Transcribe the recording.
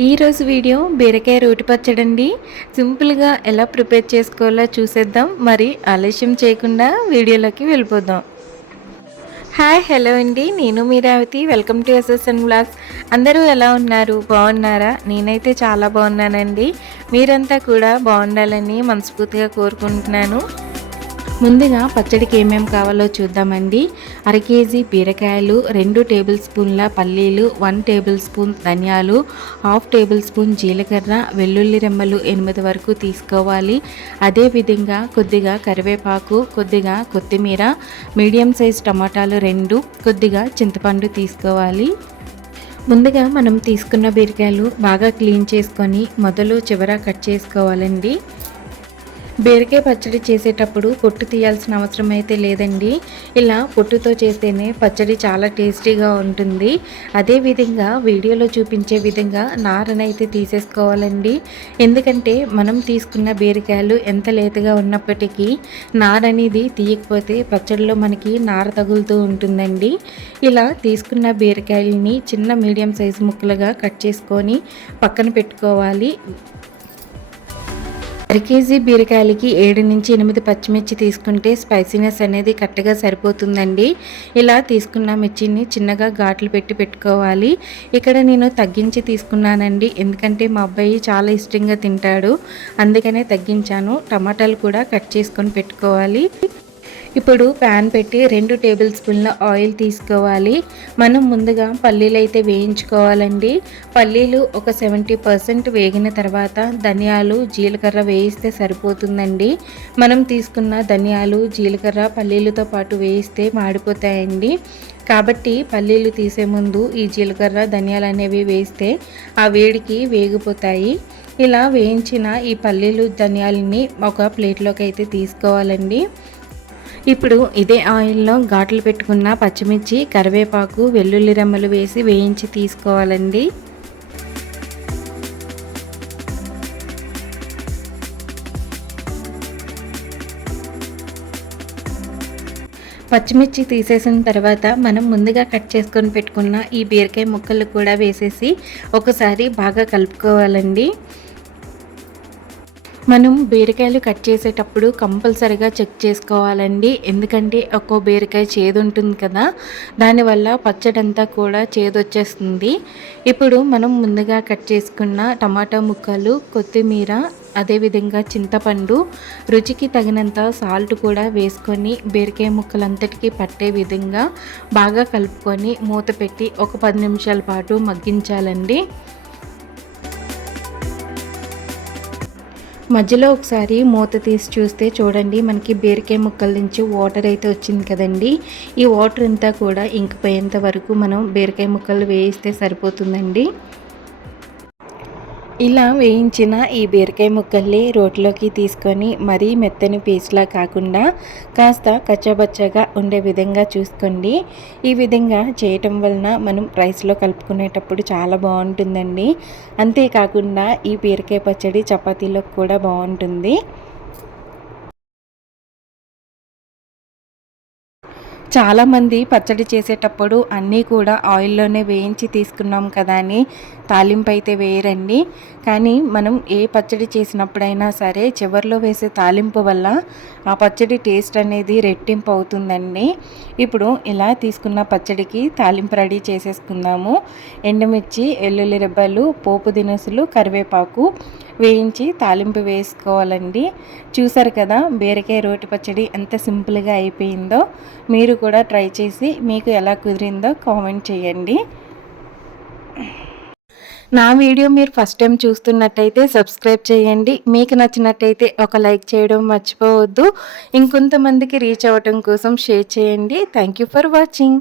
ఈరోజు వీడియో బీరకాయ రోటి పచ్చడండి. సింపుల్గా ఎలా ప్రిపేర్ చేసుకోవాలో చూసేద్దాం. మరి ఆలస్యం చేయకుండా వీడియోలోకి వెళ్ళిపోదాం. హాయ్ హలో అండి. నేను Meeravathi welcome to SSN blogs అందరూ ఎలా ఉన్నారు? బాగున్నారా? నేనైతే చాలా బాగున్నానండి. మీరంతా కూడా బాగుండాలని మనస్ఫూర్తిగా కోరుకుంటున్నాను. ముందుగా పచ్చడికి ఏమేమి కావాలో చూద్దామండి. అర కేజీ బీరకాయలు రెండు టేబుల్ స్పూన్ల పల్లీలు వన్ టేబుల్ స్పూన్ ధనియాలు హాఫ్ టేబుల్ స్పూన్ జీలకర్ర వెల్లుల్లి రెమ్మలు ఎనిమిది వరకు తీసుకోవాలి. అదేవిధంగా కొద్దిగా కరివేపాకు కొద్దిగా కొత్తిమీర మీడియం సైజ్ టమాటాలు రెండు కొద్దిగా చింతపండు తీసుకోవాలి. ముందుగా మనం తీసుకున్న బీరకాయలు బాగా క్లీన్ చేసుకొని మొదలు చివర కట్ చేసుకోవాలండి. బీరకాయ పచ్చడి చేసేటప్పుడు పొట్టు తీయాల్సిన అవసరం అయితే లేదండి. ఇలా పొట్టుతో చేస్తేనే పచ్చడి చాలా టేస్టీగా ఉంటుంది. అదేవిధంగా వీడియోలో చూపించే విధంగా నారనైతే తీసేసుకోవాలండి. ఎందుకంటే మనం తీసుకున్న బీరకాయలు ఎంత లేతగా ఉన్నప్పటికీ నార అనేది తీయకపోతే పచ్చడిలో మనకి నార తగులుతూ ఉంటుందండి. ఇలా తీసుకున్న బీరకాయలని చిన్న మీడియం సైజు ముక్కలుగా కట్ చేసుకొని పక్కన పెట్టుకోవాలి. కేజీ బీరకాయలకి ఏడు నుంచి ఎనిమిది పచ్చిమిర్చి తీసుకుంటే స్పైసీనెస్ అనేది కరెక్ట్గా సరిపోతుందండి. ఇలా తీసుకున్న మిర్చిని చిన్నగా ఘాట్లు పెట్టి పెట్టుకోవాలి. ఇక్కడ నేను తగ్గించి తీసుకున్నానండి. ఎందుకంటే మా అబ్బాయి చాలా ఇష్టంగా తింటాడు. అందుకనే తగ్గించాను. టమాటాలు కూడా కట్ చేసుకొని పెట్టుకోవాలి. ఇప్పుడు ప్యాన్ పెట్టి రెండు టేబుల్ స్పూన్ల ఆయిల్ తీసుకోవాలి. మనం ముందుగా పల్లీలు అయితే వేయించుకోవాలండి. పల్లీలు ఒక సెవెంటీ పర్సెంట్ వేగిన తర్వాత ధనియాలు జీలకర్ర వేయిస్తే సరిపోతుందండి. మనం తీసుకున్న ధనియాలు జీలకర్ర పల్లీలతో పాటు వేయిస్తే మాడిపోతాయండి. కాబట్టి పల్లీలు తీసే ముందు ఈ జీలకర్ర ధనియాలు అనేవి వేస్తే ఆ వేడికి వేగిపోతాయి. ఇలా వేయించిన ఈ పల్లీలు ధనియాలని ఒక ప్లేట్లోకి అయితే తీసుకోవాలండి. ఇప్పుడు ఇదే ఆయిల్లో ఘాట్లు పెట్టుకున్న పచ్చిమిర్చి కరివేపాకు వెల్లుల్లి రెమ్మలు వేసి వేయించి తీసుకోవాలండి. పచ్చిమిర్చి తీసేసిన తర్వాత మనం ముందుగా కట్ చేసుకొని పెట్టుకున్న ఈ బీరకాయ ముక్కలు కూడా వేసేసి ఒకసారి బాగా కలుపుకోవాలండి. మనం బీరకాయలు కట్ చేసేటప్పుడు కంపల్సరిగా చెక్ చేసుకోవాలండి. ఎందుకంటే ఒక్కో బీరకాయ చేదు ఉంటుంది కదా. దానివల్ల పచ్చడంతా కూడా చేదు వచ్చేస్తుంది ఇప్పుడు మనం ముందుగా కట్ చేసుకున్న టమాటా ముక్కలు కొత్తిమీర అదేవిధంగా చింతపండు రుచికి తగినంత సాల్ట్ కూడా వేసుకొని బీరకాయ ముక్కలంతటికీ పట్టే విధంగా బాగా కలుపుకొని మూత పెట్టి ఒక పది నిమిషాల పాటు మగ్గించాలండి. మధ్యలో ఒకసారి మూత తీసి చూస్తే చూడండి మనకి బీరకాయ ముక్కల నుంచి వాటర్ అయితే వచ్చింది కదండి. ఈ వాటర్ అంతా కూడా ఇంకిపోయేంత వరకు మనం బీరకాయ ముక్కలు వేయిస్తే సరిపోతుందండి. ఇలా వేయించిన ఈ బీరకాయ ముక్కల్ని రోట్లోకి తీసుకొని మరీ మెత్తని పీస్లా కాకుండా కాస్త కచ్చబచ్చగా ఉండే విధంగా చూసుకోండి. ఈ విధంగా చేయటం వలన మనం రైస్లో కలుపుకునేటప్పుడు చాలా బాగుంటుందండి. అంతేకాకుండా ఈ బీరకాయ పచ్చడి చపాతీలో కూడా బాగుంటుంది. చాలామంది పచ్చడి చేసేటప్పుడు అన్నీ కూడా ఆయిల్లోనే వేయించి తీసుకున్నాం కదా అని తాలింపు అయితే వేయరండి. కానీ మనం ఏ పచ్చడి చేసినప్పుడైనా సరే చివరిలో వేసే తాలింపు వల్ల ఆ పచ్చడి టేస్ట్ అనేది రెట్టింపు అవుతుందండి. ఇప్పుడు ఇలా తీసుకున్న పచ్చడికి తాలింపు రెడీ చేసేసుకుందాము. ఎండుమిర్చి వెల్లుల్లి రెబ్బలు పోపు దినుసులు కరివేపాకు వేయించి తాలింపు వేసుకోవాలండి. చూసారు కదా బీరకాయ రోటి పచ్చడి ఎంత సింపుల్గా అయిపోయిందో. మీరు కూడా ట్రై చేసి మీకు ఎలా కుదిరిందో కామెంట్ చేయండి. నా వీడియో మీరు ఫస్ట్ టైం చూస్తున్నట్టయితే సబ్స్క్రైబ్ చేయండి. మీకు నచ్చినట్టయితే ఒక లైక్ చేయడం మర్చిపోవద్దు. ఇంకొంతమందికి రీచ్ అవ్వటం కోసం షేర్ చేయండి. Thank you for watching.